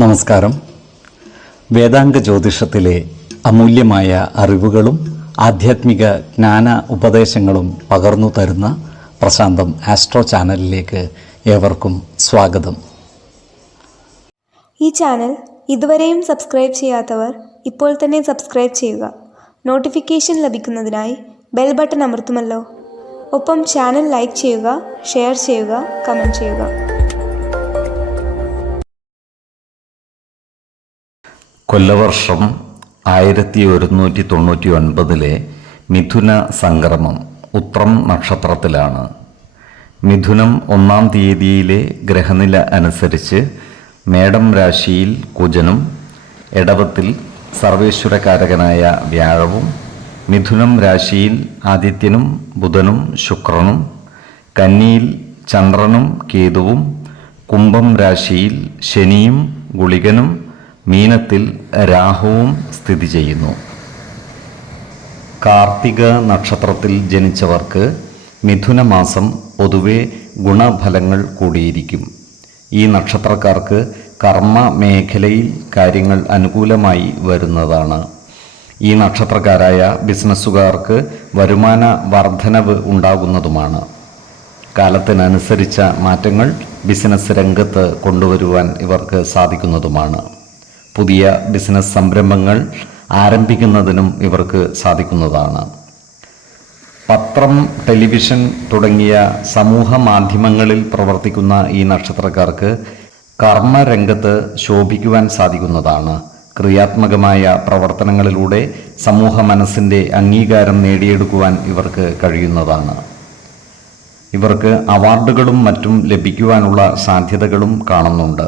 നമസ്കാരം. വേദാംഗ ജ്യോതിഷത്തിലെ അമൂല്യമായ അറിവുകളും ആധ്യാത്മിക ജ്ഞാന ഉപദേശങ്ങളും പകർന്നു തരുന്ന പ്രശാന്തം ആസ്ട്രോ ചാനലിലേക്ക് ഏവർക്കും സ്വാഗതം. ഈ ചാനൽ ഇതുവരെയും സബ്സ്ക്രൈബ് ചെയ്യാത്തവർ ഇപ്പോൾ തന്നെ സബ്സ്ക്രൈബ് ചെയ്യുക. നോട്ടിഫിക്കേഷൻ ലഭിക്കുന്നതിനായി ബെൽ ബട്ടൺ അമർത്തുമല്ലോ. ഒപ്പം ചാനൽ ലൈക്ക് ചെയ്യുക, ഷെയർ ചെയ്യുക, കമൻറ്റ് ചെയ്യുക. കൊല്ലവർഷം 1199 മിഥുന സംക്രമം ഉത്രം നക്ഷത്രത്തിലാണ്. മിഥുനം 1-ാം തീയതിയിലെ ഗ്രഹനില അനുസരിച്ച് മേടം രാശിയിൽ കുജനും, എടവത്തിൽ സർവേശ്വരകാരകനായ വ്യാഴവും, മിഥുനം രാശിയിൽ ആദിത്യനും ബുധനും ശുക്രനും, കന്നിയിൽ ചന്ദ്രനും കേതുവും, കുംഭം രാശിയിൽ ശനിയും ഗുളികനും, മീനത്തിൽ രാഹുവും സ്ഥിതി ചെയ്യുന്നു. കാർത്തിക നക്ഷത്രത്തിൽ ജനിച്ചവർക്ക് മിഥുനമാസം പൊതുവെ ഗുണഫലങ്ങൾ കൂടിയിരിക്കും. ഈ നക്ഷത്രക്കാർക്ക് കർമ്മ മേഖലയിൽ കാര്യങ്ങൾ അനുകൂലമായി വരുന്നതാണ്. ഈ നക്ഷത്രക്കാരായ ബിസിനസ്സുകാർക്ക് വരുമാന വർധനവ് ഉണ്ടാകുന്നതുമാണ്. കാലത്തിനനുസരിച്ച മാറ്റങ്ങൾ ബിസിനസ് രംഗത്ത് കൊണ്ടുവരുവാൻ ഇവർക്ക് സാധിക്കുന്നതുമാണ്. പുതിയ ബിസിനസ് സംരംഭങ്ങൾ ആരംഭിക്കുന്നതിനും ഇവർക്ക് സാധിക്കുന്നതാണ്. പത്രം, ടെലിവിഷൻ തുടങ്ങിയ സമൂഹ മാധ്യമങ്ങളിൽ പ്രവർത്തിക്കുന്ന ഈ നക്ഷത്രക്കാർക്ക് കർമ്മരംഗത്ത് ശോഭിക്കുവാൻ സാധിക്കുന്നതാണ്. ക്രിയാത്മകമായ പ്രവർത്തനങ്ങളിലൂടെ സമൂഹ മനസ്സിൻ്റെ അംഗീകാരം നേടിയെടുക്കുവാൻ ഇവർക്ക് കഴിയുന്നതാണ്. ഇവർക്ക് അവാർഡുകളും മറ്റും ലഭിക്കുവാനുള്ള സാധ്യതകളും കാണുന്നുണ്ട്.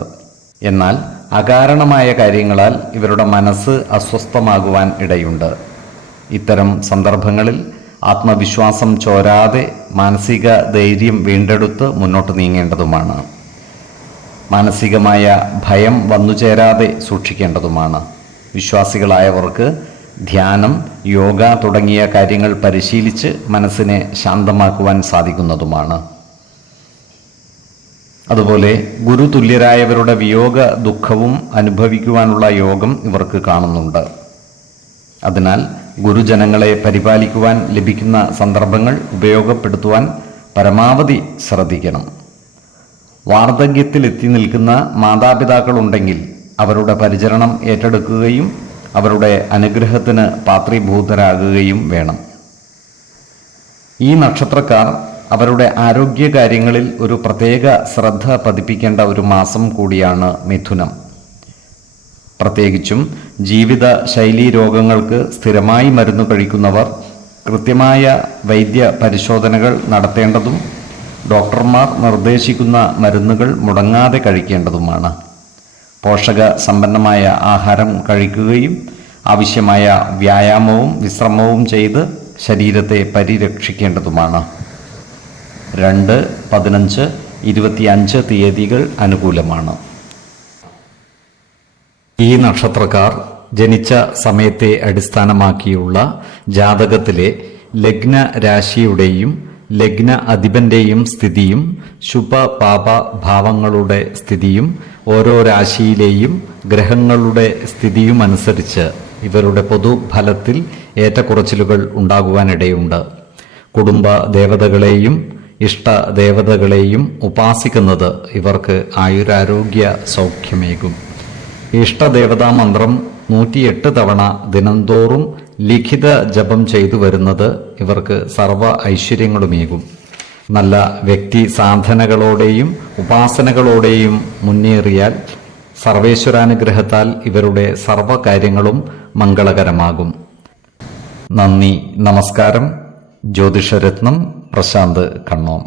എന്നാൽ അകാരണമായ കാര്യങ്ങളാൽ ഇവരുടെ മനസ്സ് അസ്വസ്ഥമാകുവാൻ ഇടയുണ്ട്. ഇത്തരം സന്ദർഭങ്ങളിൽ ആത്മവിശ്വാസം ചോരാതെ മാനസിക ധൈര്യം വീണ്ടെടുത്ത് മുന്നോട്ട് നീങ്ങേണ്ടതുമാണ്. മാനസികമായ ഭയം വന്നുചേരാതെ സൂക്ഷിക്കേണ്ടതുമാണ്. വിശ്വാസികളായവർക്ക് ധ്യാനം, യോഗ തുടങ്ങിയ കാര്യങ്ങൾ പരിശീലിച്ച് മനസ്സിനെ ശാന്തമാക്കുവാൻ സാധിക്കുന്നതുമാണ്. അതുപോലെ ഗുരുതുല്യരായവരുടെ വിയോഗ ദുഃഖവും അനുഭവിക്കുവാനുള്ള യോഗം ഇവർക്ക് കാണുന്നുണ്ട്. അതിനാൽ ഗുരുജനങ്ങളെ പരിപാലിക്കുവാൻ ലഭിക്കുന്ന സന്ദർഭങ്ങൾ ഉപയോഗപ്പെടുത്തുവാൻ പരമാവധി ശ്രദ്ധിക്കണം. വാർദ്ധക്യത്തിലെത്തി നിൽക്കുന്ന മാതാപിതാക്കളുണ്ടെങ്കിൽ അവരുടെ പരിചരണം ഏറ്റെടുക്കുകയും അവരുടെ അനുഗ്രഹത്തിന് പാത്രീഭൂതരാകുകയും വേണം. ഈ നക്ഷത്രക്കാർ അവരുടെ ആരോഗ്യകാര്യങ്ങളിൽ ഒരു പ്രത്യേക ശ്രദ്ധ പതിപ്പിക്കേണ്ട ഒരു മാസം കൂടിയാണ് മിഥുനം. പ്രത്യേകിച്ചും ജീവിത ശൈലീ രോഗങ്ങൾക്ക് സ്ഥിരമായി മരുന്ന് കഴിക്കുന്നവർ കൃത്യമായ വൈദ്യ പരിശോധനകൾ നടത്തേണ്ടതും ഡോക്ടർമാർ നിർദ്ദേശിക്കുന്ന മരുന്നുകൾ മുടങ്ങാതെ കഴിക്കേണ്ടതുമാണ്. പോഷക സമ്പന്നമായ ആഹാരം കഴിക്കുകയും ആവശ്യമായ വ്യായാമവും വിശ്രമവും ചെയ്ത് ശരീരത്തെ പരിരക്ഷിക്കേണ്ടതുമാണ്. 2, 15, 25 തീയതികൾ അനുകൂലമാണ്. ഈ നക്ഷത്രക്കാർ ജനിച്ച സമയത്തെ അടിസ്ഥാനമാക്കിയുള്ള ജാതകത്തിലെ ലഗ്ന രാശിയുടെയും ലഗ്ന അധിപന്റെയും സ്ഥിതിയും ശുഭ പാപ ഭാവങ്ങളുടെ സ്ഥിതിയും ഓരോ രാശിയിലെയും ഗ്രഹങ്ങളുടെ സ്ഥിതിയും അനുസരിച്ച് ഇവരുടെ പൊതുഫലത്തിൽ ഏറ്റക്കുറച്ചിലുകൾ ഉണ്ടാകുവാനിടയുണ്ട്. കുടുംബ ദേവതകളെയും ഇഷ്ടദേവതകളെയും ഉപാസിക്കുന്നത് ഇവർക്ക് ആയുരാരോഗ്യ സൗഖ്യമേകും. ഇഷ്ടദേവതാ മന്ത്രം 108 തവണ ദിനംതോറും ലിഖിത ജപം ചെയ്തു വരുന്നത് ഇവർക്ക് സർവ ഐശ്വര്യങ്ങളുമേകും. നല്ല വ്യക്തി സാധനകളോടെയും ഉപാസനകളോടെയും മുന്നേറിയാൽ സർവേശ്വരാനുഗ്രഹത്താൽ ഇവരുടെ സർവകാര്യങ്ങളും മംഗളകരമാകും. നന്ദി, നമസ്കാരം. ജ്യോതിഷരത്നം പ്രശാന്ത് കണ്ണോം.